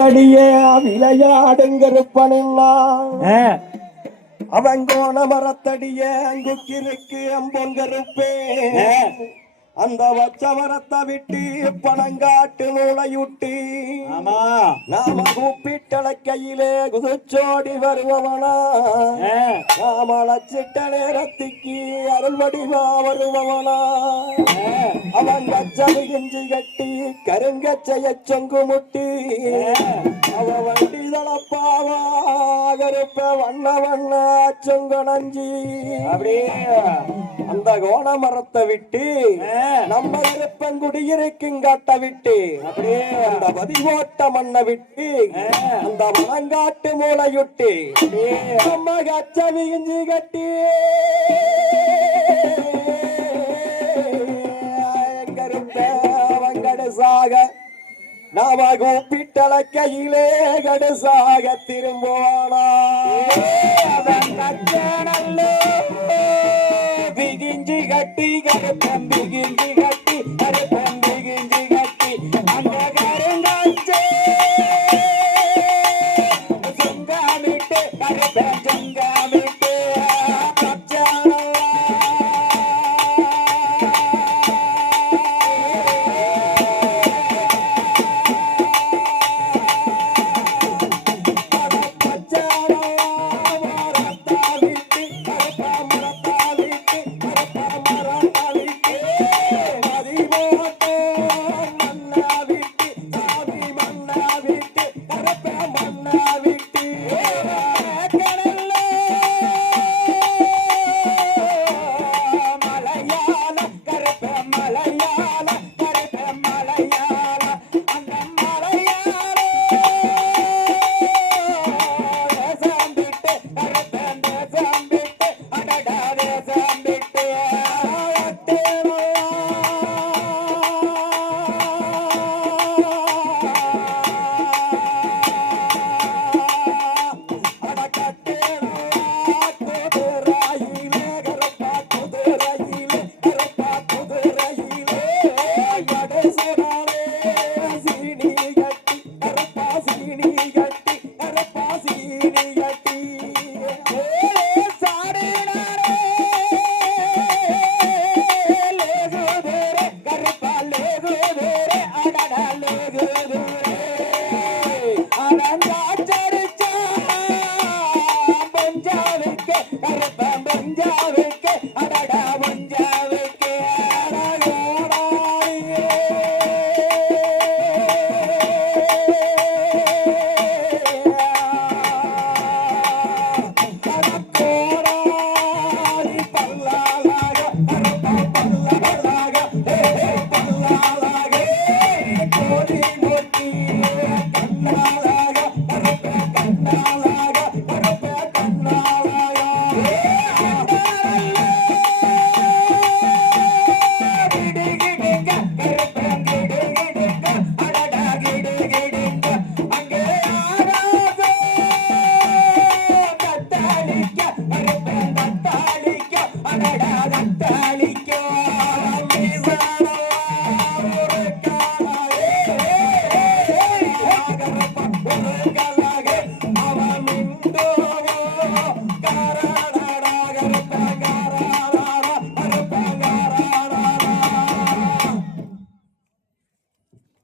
அடியே விளையாடுங்கிருப்பனா ஆ, அவன் கோண மரத்தடிய அங்குக்கிருக்கு அம்பொங்கருப்பே. அந்த வச்ச மரத்தை விட்டு பணங்காட்டு நூலையுட்டி ஆமா. நாம கூப்பிட்டள கையிலே குதிச்சோடி வருபவனா? அழைச்சிட்ட நேரத்துக்கு அருள் வடிவா வருபவனா? அவன் கச்சவை கிஞ்சி கட்டி கருங்கச்சைய சொங்கு முட்டி அவ வண்டி தளப்பாவா? கருப்ப வண்ண வண்ண சொங்கணஞ்சி. அப்படியே அந்த கோண மரத்தை விட்டு நம்ம இருப்பங்குடியிருக்குங்காட்ட விட்டு அப்படியே. அந்த பதிவோட்ட மண்ணை விட்டு அந்த மனங்காட்டு மூளையுட்டு நம்ம கச்சவி இஞ்சி கட்டி. வங்கடசாக நாம கூப்பிட்டள கையிலே கடுசாக திரும்புவானா? பிகிஞ்சி கட்டி கருப்பம் பிகிஞ்சி கட்டி கருப்பம் பிகிஞ்சி கட்டி. அந்த கருங்காச்சே சொங்காமிட்டு கருப்பம் ஐயா Thank you.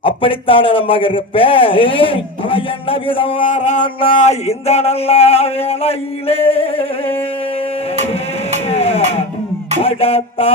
அப்படித்தானே நம்ம இருப்பேன்? அவன் என்ன விதம் வாரான்னா இந்த நல்ல அடத்தா